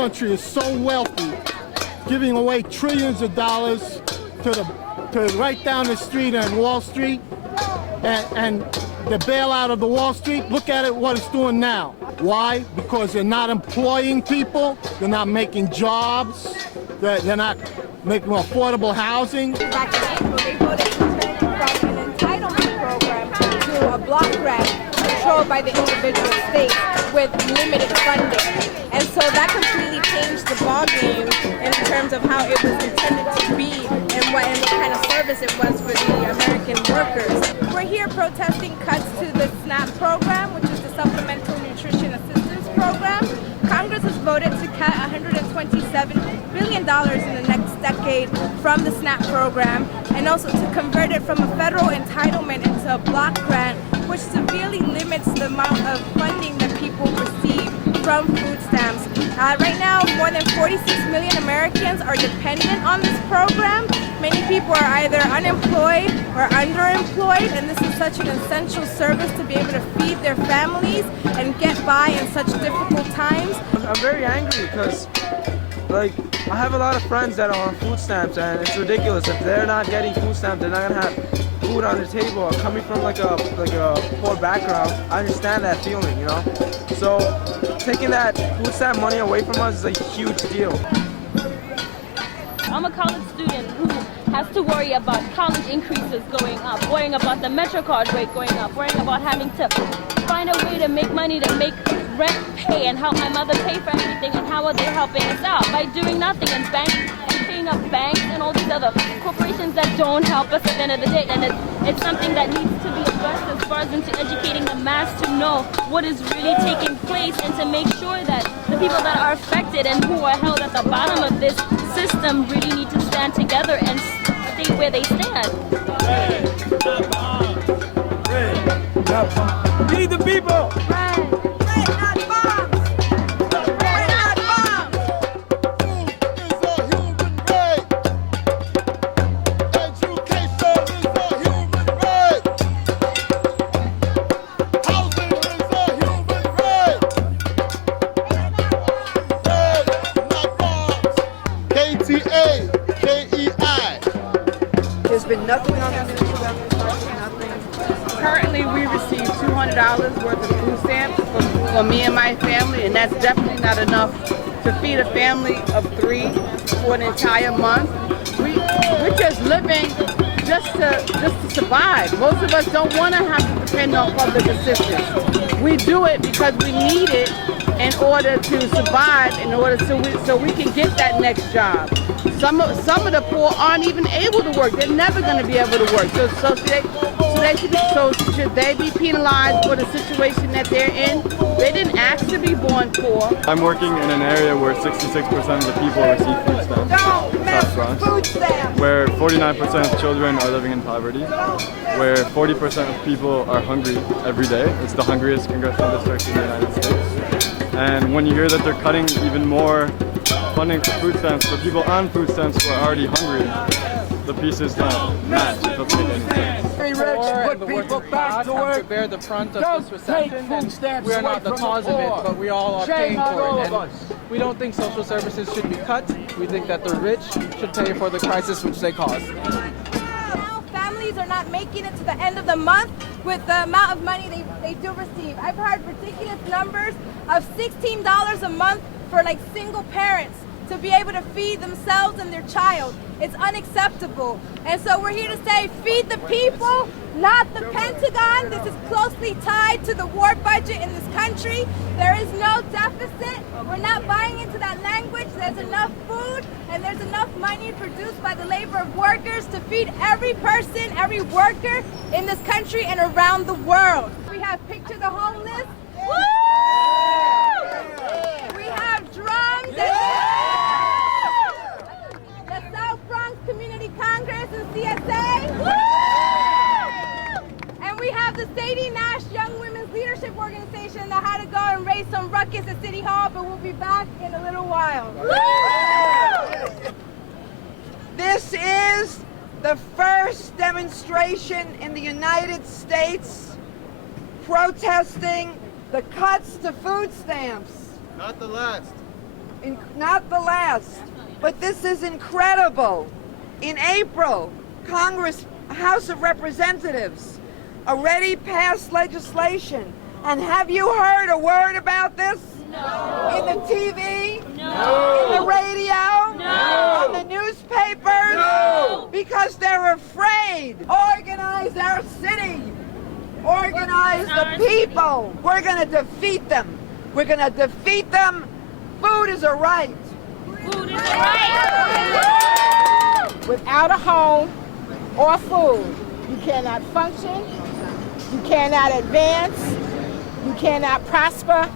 country is so wealthy, giving away trillions of dollars to right down the street on Wall Street, and the bailout of the Wall Street, look at it, what it's doing now. Why? Because they're not employing people, they're not making jobs, they're not making affordable housing. Back in April, they voted to turn from an entitlement program to a block grant controlled by the individual states with limited funding. And so that completely changed the ballgame in terms of how it was intended to be and what kind of service it was for the American workers. We're here protesting cuts to the S.N.A.P program, which is the Supplemental Nutrition Assistance Program. Congress has voted to cut $127 billion in the next decade from the S.N.A.P program, and also to convert it from a federal entitlement into a block grant, which severely limits the amount of funding that people receive from food stamps. Right now, more than 46 million Americans are dependent on this program. Many people are either unemployed or underemployed, and this is such an essential service to be able to feed their families and get by in such difficult times. I'm very angry because, like, I have a lot of friends that are on food stamps, and it's ridiculous. If they're not getting food stamps, they're not gonna have food on their table. Coming from like a poor background, I understand that feeling, you know. So taking that food stamp money away from us is a huge deal. I'm a college student who has to worry about college increases going up, worrying about the MetroCard rate going up, worrying about having to find a way to make money to make rent pay and help my mother pay for everything. And how are they helping us out? By doing nothing and paying up banks and all these other corporations that don't help us at the end of the day. And it's something that needs to be addressed as far as into educating the mass to know what is really taking place and to make sure that the people that are affected and who are held at the bottom of this system really need to stand together and stay where they stand. We the people! There's been nothing on the news about nothing. Currently, we receive $200 worth of food stamps for me and my family, and that's definitely not enough to feed a family of 3 for an entire month. We're just living just to survive. Most of us don't want to have to depend on public assistance. We do it because we need it in order to survive, in order so we can get that next job. Some of the poor aren't even able to work. They're never going to be able to work. So should they be penalized for the situation that they're in? They didn't ask to be born poor. I'm working in an area where 66% of the people receive food stamps, South Bronx, where 49% of children are living in poverty, where 40% of people are hungry every day. It's the hungriest congressional district in the United States. And when you hear that they're cutting even more funding for food stamps for people on food stamps who are already hungry, the pieces don't match. It doesn't make any sense. Very rich, put people back to work. Bear the brunt of this recession, and we are not the cause of it, but we all are paying for it. And we don't think social services should be cut. We think that the rich should pay for the crisis which they cause. Now families are not making it to the end of the month with the amount of money they do receive. I've heard ridiculous numbers of $16 a month for like single parents to be able to feed themselves and their child. It's unacceptable. And so we're here to say, feed the people, not the Pentagon. This is closely tied to the war budget in this country. There is no deficit. We're not buying into that language. There's enough food and there's enough money produced by the labor of workers to feed every person, every worker in this country and around the world. We have Picture the Homeless. Woo! We have drums the South Bronx Community Congress and CSA. Woo! And we have the Sadie Nash Young Women's Leadership Organization that had to go and raise some ruckus at City Hall, but we'll be back in a little while. Woo! This is the first demonstration in the United States protesting the cuts to food stamps. Not the last. not the last, but this is incredible. In April, House of Representatives already passed legislation. And have you heard a word about this? No. In the TV? No. In the radio? No. On the newspapers? No. Because they're afraid. Organize our city. Organize the people. We're going to defeat them. We're going to defeat them. Food is a right. Food is a right. Without a home or food, you cannot function, you cannot advance, you cannot prosper,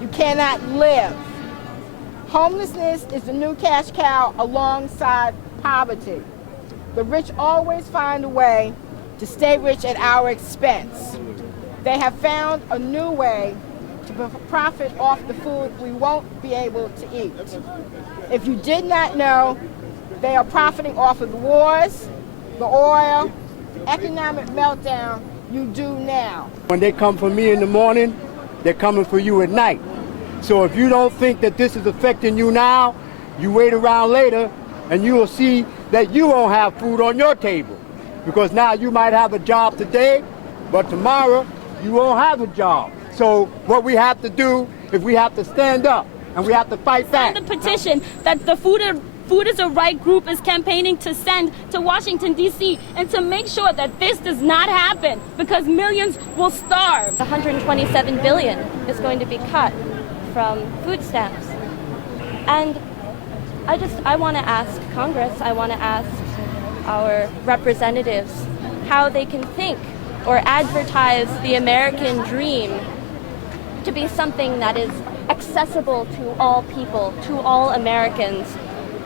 you cannot live. Homelessness is the new cash cow alongside poverty. The rich always find a way to stay rich at our expense. They have found a new way to profit off the food we won't be able to eat. If you did not know, they are profiting off of the wars, the oil, economic meltdown you do now. When they come for me in the morning, they're coming for you at night. So if you don't think that this is affecting you now, you wait around later and you will see that you won't have food on your table. Because now you might have a job today, but tomorrow you won't have a job. So what we have to do is we have to stand up and we have to fight back. The petition that the Food is a Right group is campaigning to send to Washington, D.C. and to make sure that this does not happen because millions will starve. 127 billion is going to be cut from food stamps. And I want to ask Congress, I want to ask our representatives how they can think or advertise the American dream to be something that is accessible to all people, to all Americans,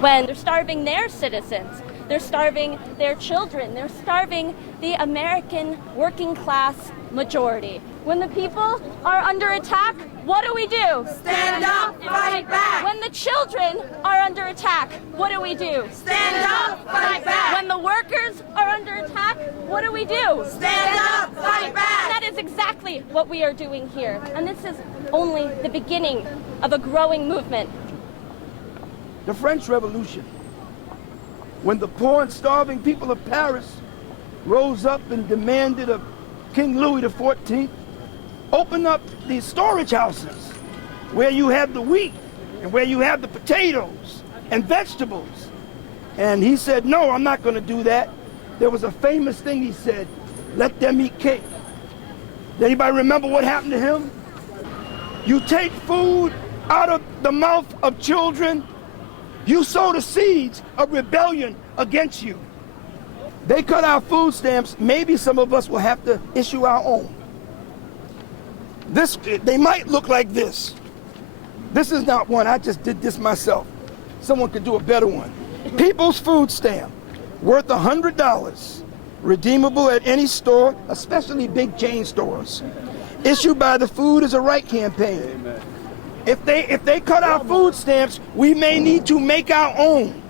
when they're starving their citizens, they're starving their children, they're starving the American working class majority. When the people are under attack, what do we do? Stand up, fight back. When the children are under attack, what do we do? Stand up, fight back. When the workers are under attack, what do we do? Stand up, fight back. That is exactly what we are doing here. And this is only the beginning of a growing movement. The French Revolution, when the poor and starving people of Paris rose up and demanded of King Louis XIV, open up these storage houses where you have the wheat and where you have the potatoes and vegetables. And he said, no, I'm not going to do that. There was a famous thing he said, let them eat cake. Does anybody remember what happened to him? You take food out of the mouth of children, you sow the seeds of rebellion against you. They cut our food stamps. Maybe some of us will have to issue our own. They might look like this. This is not one. I just did this myself. Someone could do a better one. People's food stamp, worth $100, redeemable at any store, especially big chain stores. Issued by the Food is a Right campaign. Amen. If they cut our food stamps, we may need to make our own.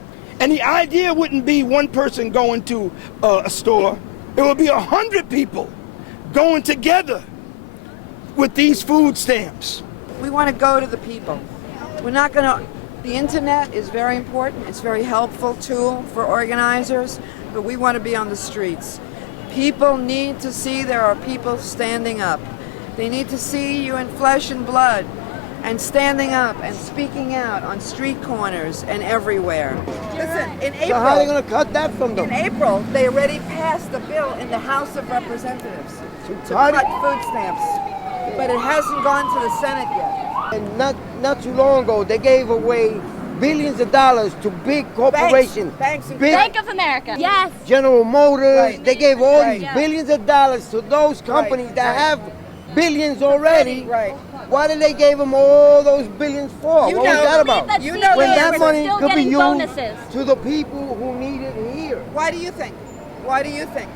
And the idea wouldn't be one person going to a store. It would be 100 people going together with these food stamps. We want to go to the people. We're not going to. The internet is very important. It's a very helpful tool for organizers, but we want to be on the streets. People need to see there are people standing up. They need to see you in flesh and blood and standing up and speaking out on street corners and everywhere. Listen, in April, So how are they going to cut that from them? in April, they already passed a bill in the House of Representatives to How cut food stamps, but it hasn't gone to the Senate yet. And not too long ago, they gave away billions of dollars to big corporations. Banks and big Bank of America. Yes. General Motors. Right. They gave all Right. these billions of dollars to those companies that have billions already. Right. Why did they give them all those billions for? You what know- was that about? That You know when the that answer. money still could be getting used bonuses. to the people who need it here Why do you think? Why do you think?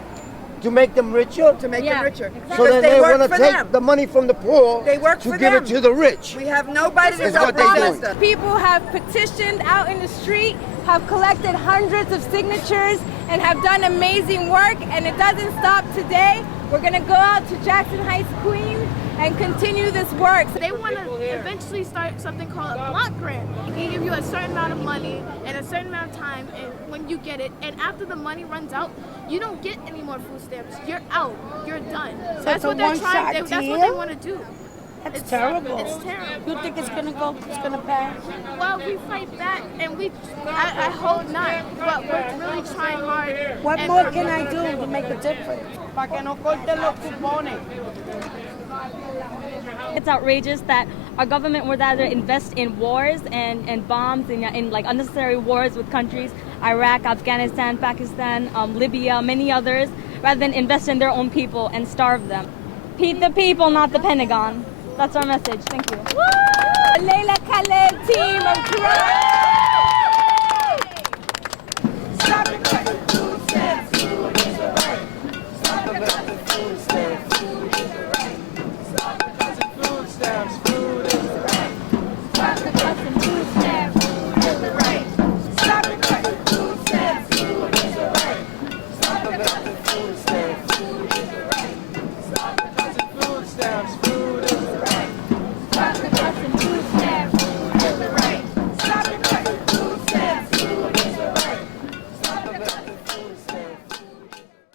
to make them richer. To make Yeah, them richer. exactly. So Because then they they work want for to take them. the money from the poor They work to for give them. it to the rich. We have nobody to Is what they represent doing. them. People have petitioned out in the street, have collected hundreds of signatures, and have done amazing work, and it doesn't stop today. We're going to go out to Jackson Heights, Queens, and continue this work. They want to eventually start something called a block grant. They give you a certain amount of money and a certain amount of time, and when you get it, and after the money runs out, you don't get any more food stamps. You're out. You're done. So that's what they're trying. That's what they want to do. It's terrible. It's terrible. You think it's gonna go? It's gonna pass? Well, we fight back, and I hope not. But we're really trying hard. What more can I do to make a difference? Pa que no corten los cupones. It's outrageous that our government would rather invest in wars and bombs in like unnecessary wars with countries, Iraq, Afghanistan, Pakistan, Libya, many others, rather than invest in their own people and starve them. Feed the people, not the Pentagon. That's our message. Thank you. Woo! Leila Khaled team of Drive.